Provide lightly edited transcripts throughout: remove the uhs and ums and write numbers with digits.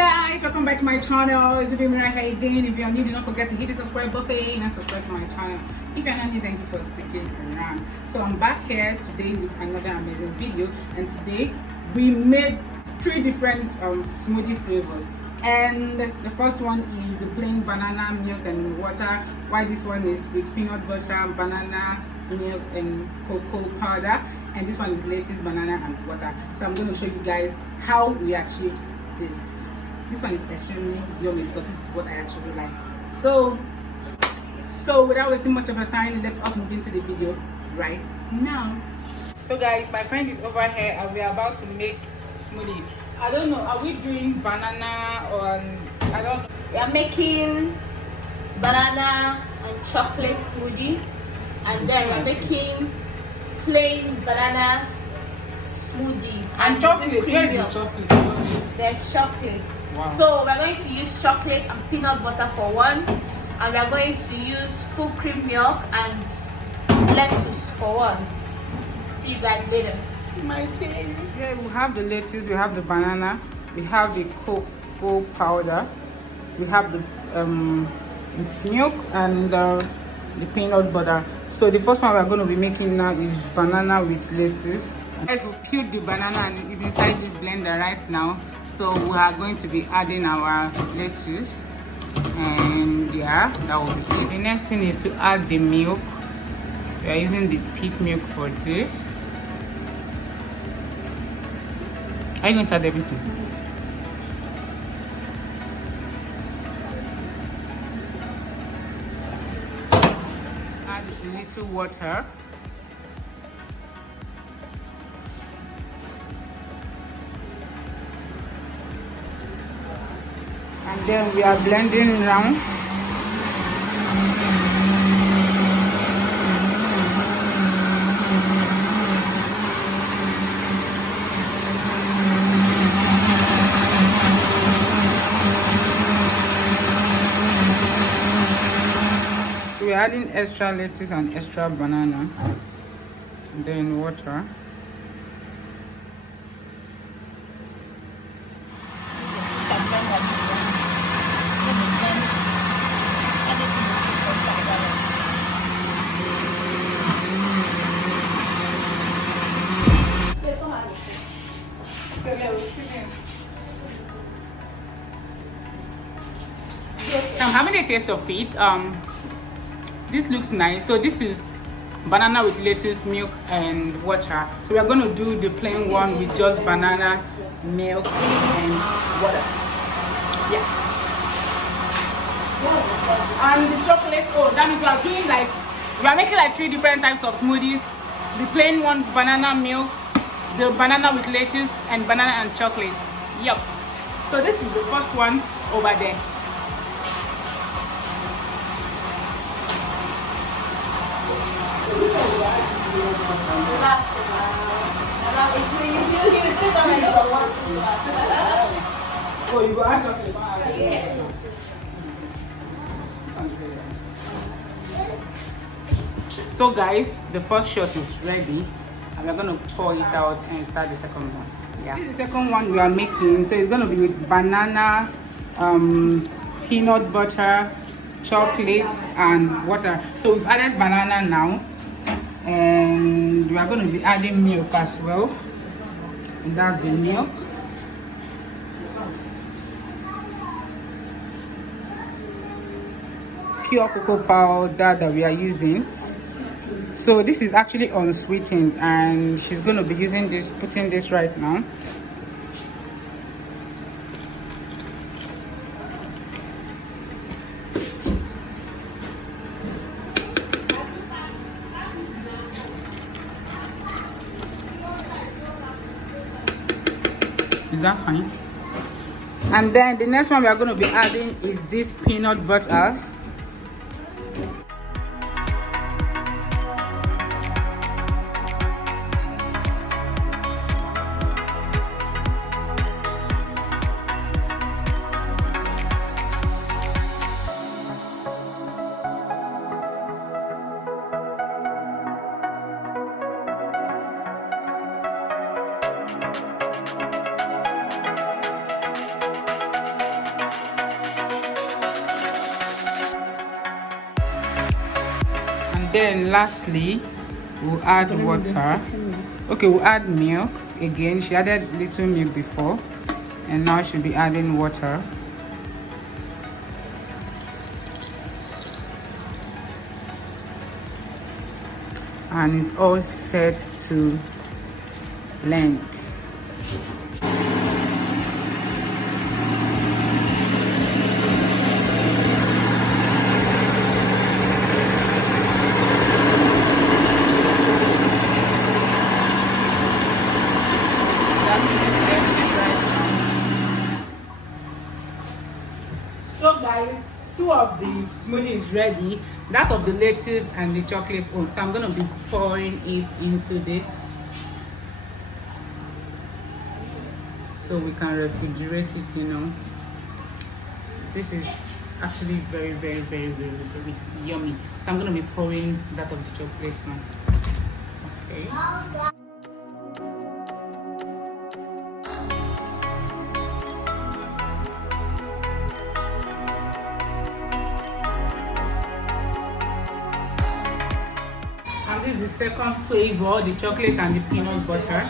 guys, welcome back to my channel. It's the right here again. If you are new, do not forget to hit the subscribe button and subscribe to my channel. If you are not new, thank you for sticking around. So I'm back here today with another amazing video, and today we made 3 different smoothie flavors. And the first one is the plain banana, milk and water, while this one is with peanut butter, banana, milk and cocoa powder, and this one is lettuce, banana and water. So I'm going to show you guys how we achieved this. This one is extremely yummy because this is what I actually like. So without wasting much of our time, let us move into the video right now. So guys, my friend is over here and we are about to make smoothie. I don't know, are we doing banana or I don't know? We are making banana and chocolate smoothie, and then we're making plain banana smoothie and chocolate. Where is the chocolate? There's chocolate. Wow. So we're going to use chocolate and peanut butter for one, and we're going to use full cream milk and lettuce for one. See you guys later. See my face. Yeah, we have the lettuce, we have the banana, we have the cocoa powder, we have the milk and the peanut butter. So the first one we're going to be making now is banana with lettuce. Guys, we peeled the banana and it's inside this blender right now. So we are going to be adding our lettuce, and yeah, that will be it. The next thing is to add the milk. We are using the peak milk for this. Are you going to add everything? Add a little water. And then we are blending around. We're adding extra lettuce and extra banana, and then water. I'm having a taste of it. This looks nice. So this is banana with lettuce, milk and water. So we're going to do the plain one with just banana, milk and water. Yeah. And the chocolate, oh, that means we are making like 3 different types of smoothies. The plain one, banana milk, the banana with lettuce and banana and chocolate. Yep. So this is the first one over there. Oh, you go add chocolate. Yes. So guys, the first shot is ready, and we're gonna pour it out and start the second one. Yeah. This is the second one we are making. So it's gonna be with banana, peanut butter, chocolate and water. So we've added banana now, and we are going to be adding milk as well, and that's the milk. Pure cocoa powder that we are using. So this is actually unsweetened, and she's going to be using this, putting this right now. Is that fine? And then the next one we are going to be adding is this peanut butter. then lastly we'll add water. Okay, we'll add milk again. She added little milk before, and now she'll be adding water. And it's all set to blend. So guys, two of the smoothie is ready, that of the lettuce and the chocolate oat. So I'm going to be pouring it into this so we can refrigerate it, you know. This is actually very yummy. So I'm going to be pouring that of the chocolate one. Okay. And this is the second flavor, the chocolate and the peanut butter.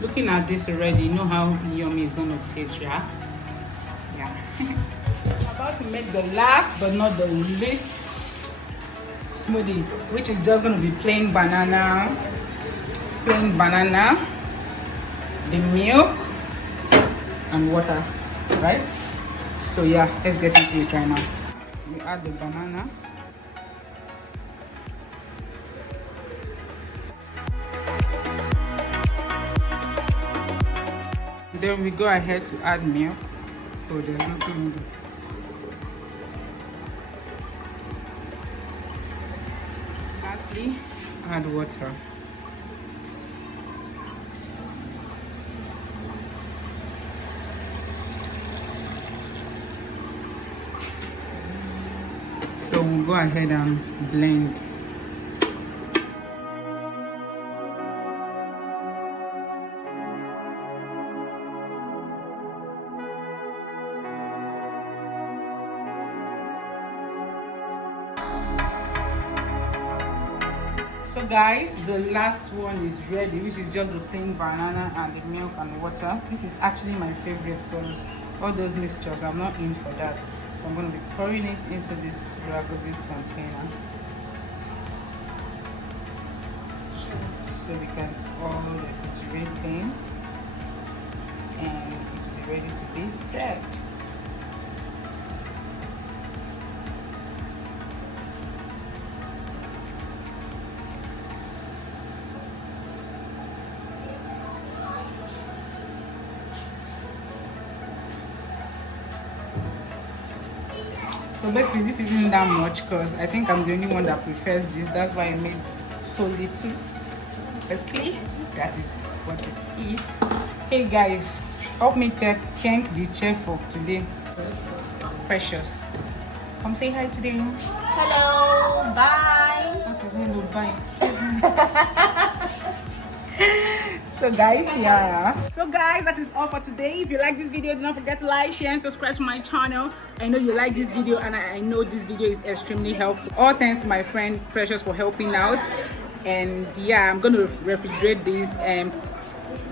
Looking at this already, you know how yummy it's gonna taste, yeah? Yeah. I'm about to make the last but not the least smoothie, which is just gonna be plain banana, the milk and water, right? So yeah, let's get into it right now. We add the banana. Then we go ahead to add milk. Oh, there's nothing in there. Lastly, add water. So we'll go ahead and blend. So guys, the last one is ready, which is just the plain banana and the milk and water. This is actually my favorite because all those mixtures, I'm not in for that. So I'm going to be pouring it into this container. So we can all refrigerate them and it will be ready to be served. So basically this isn't that much because I think I'm the only one that prefers this. That's why I made so little. Basically, that is what it is. Hey guys, help me thank the chef for today. Precious. Come say hi today. Hello, bye. What is hello, bye? Excuse me. So guys, that is all for today. If you like this video, do not forget to like, share and subscribe to my channel. I know you like this video and I know this video is extremely helpful. All thanks to my friend Precious for helping out. And yeah, I'm going to refrigerate this and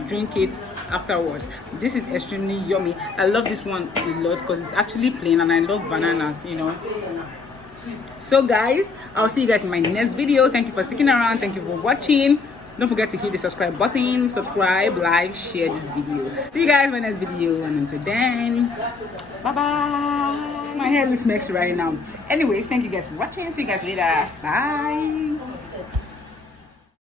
drink it afterwards. This is extremely yummy. I love this one a lot because it's actually plain and I love bananas, you know. So guys, I'll see you guys in my next video. Thank you for sticking around. Thank you for watching. Don't forget to hit the subscribe button, subscribe, like, share this video. See you guys in my next video, and until then, bye bye. My hair looks messy right now. Anyways, thank you guys for watching. See you guys later. Bye.